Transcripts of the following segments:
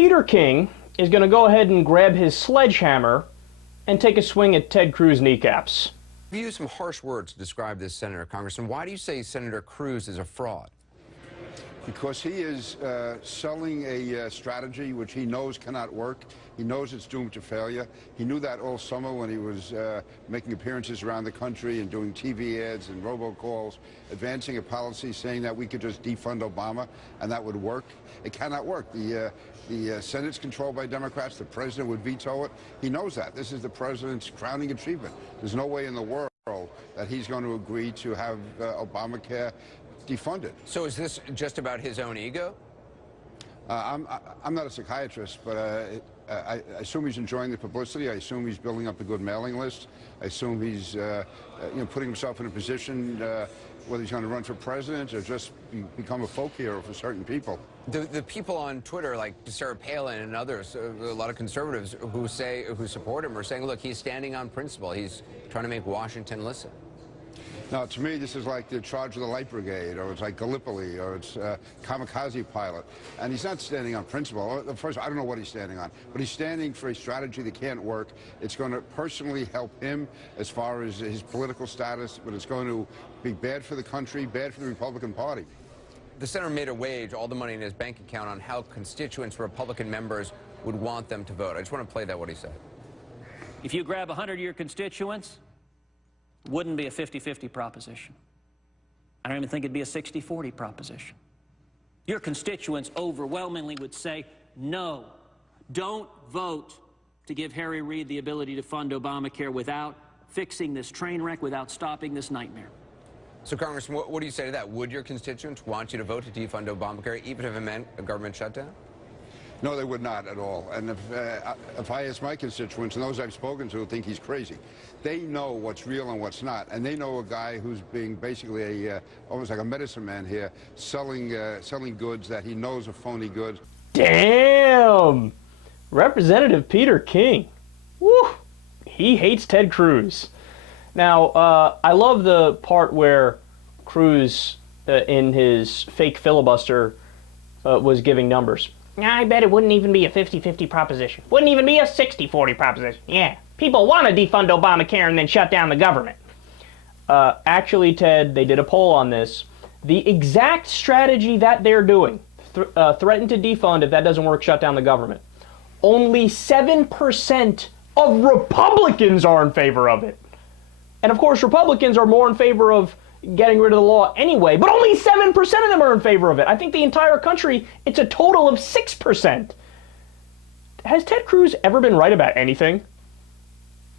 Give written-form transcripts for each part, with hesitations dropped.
Peter King is going to go ahead and grab his sledgehammer and take a swing at Ted Cruz kneecaps. You use some harsh words to describe this senator, Congressman. Why do you say Senator Cruz is a fraud? Because he is selling a strategy which he knows cannot work. He knows it's doomed to failure. He knew that all summer when he was making appearances around the country and doing TV ads and robocalls, advancing a policy saying that we could just defund Obama and that would work. It cannot work. The Senate's controlled by Democrats. The president would veto it. He knows that. This is the president's crowning achievement. There's no way in the world that he's going to agree to have Obamacare defunded. So is this just about his own ego? I'm not a psychiatrist, but I assume he's enjoying the publicity. I assume he's building up a good mailing list. I assume he's putting himself in a position whether he's going to run for president or just become a folk hero for certain people. The people on Twitter, like Sarah Palin and others, a lot of conservatives who support him are saying, look, he's standing on principle. He's trying to make Washington listen. Now, to me, this is like the Charge of the Light Brigade, or it's like Gallipoli, or it's Kamikaze Pilot. And he's not standing on principle. First, I don't know what he's standing on, but he's standing for a strategy that can't work. It's going to personally help him as far as his political status, but it's going to be bad for the country, bad for the Republican Party. The senator made a wage all the money in his bank account on how constituents, Republican members, would want them to vote. I just want to play that, what he said. If you grab 100 of your constituents, wouldn't be a 50-50 proposition. I don't even think it'd be a 60-40 proposition. Your constituents overwhelmingly would say, no, don't vote to give Harry Reid the ability to fund Obamacare without fixing this train wreck, without stopping this nightmare. So, Congressman, what do you say to that? Would your constituents want you to vote to defund Obamacare, even if it meant a government shutdown? No, they would not at all. And if I ask my constituents, and those I've spoken to think he's crazy, they know what's real and what's not. And they know a guy who's being basically almost like a medicine man here, selling goods that he knows are phony goods. Damn! Representative Peter King. Woo! He hates Ted Cruz. Now, I love the part where Cruz, in his fake filibuster, was giving numbers. I bet it wouldn't even be a 50-50 proposition. Wouldn't even be a 60-40 proposition. Yeah, people want to defund Obamacare and then shut down the government. Actually, Ted, they did a poll on this. The exact strategy that they're doing, threaten to defund if that doesn't work, shut down the government. Only 7% of Republicans are in favor of it. And of course, Republicans are more in favor of getting rid of the law anyway, but only 7% of them are in favor of it. I think the entire country, it's a total of 6%. Has Ted Cruz ever been right about anything?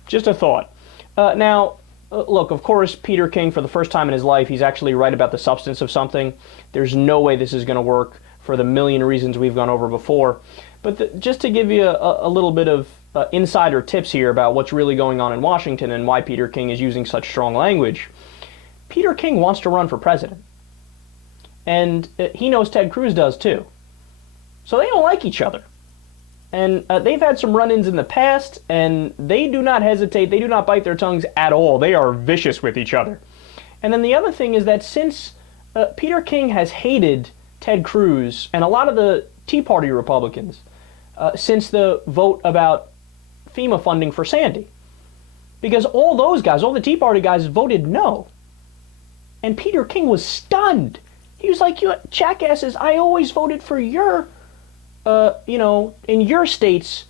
Just a thought. Look, of course, Peter King, for the first time in his life, he's actually right about the substance of something. There's no way this is going to work for the million reasons we've gone over before. But just to give you a little bit of insider tips here about what's really going on in Washington and why Peter King is using such strong language. Peter King wants to run for president. And he knows Ted Cruz does too. So they don't like each other. And they've had some run-ins in the past, and they do not hesitate. They do not bite their tongues at all. They are vicious with each other. And then the other thing is that since Peter King has hated Ted Cruz and a lot of the Tea Party Republicans since the vote about FEMA funding for Sandy, because all those guys, all the Tea Party guys voted no. And Peter King was stunned. He was like, you jackasses, I always voted for your, in your state's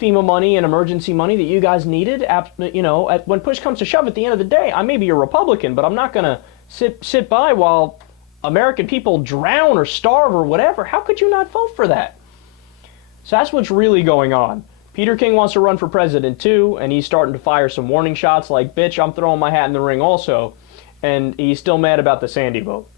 FEMA money and emergency money that you guys needed. When push comes to shove at the end of the day, I may be a Republican, but I'm not going to sit by while American people drown or starve or whatever. How could you not vote for that? So that's what's really going on. Peter King wants to run for president too, and he's starting to fire some warning shots like, bitch, I'm throwing my hat in the ring also. And he's still mad about the Sandy vote.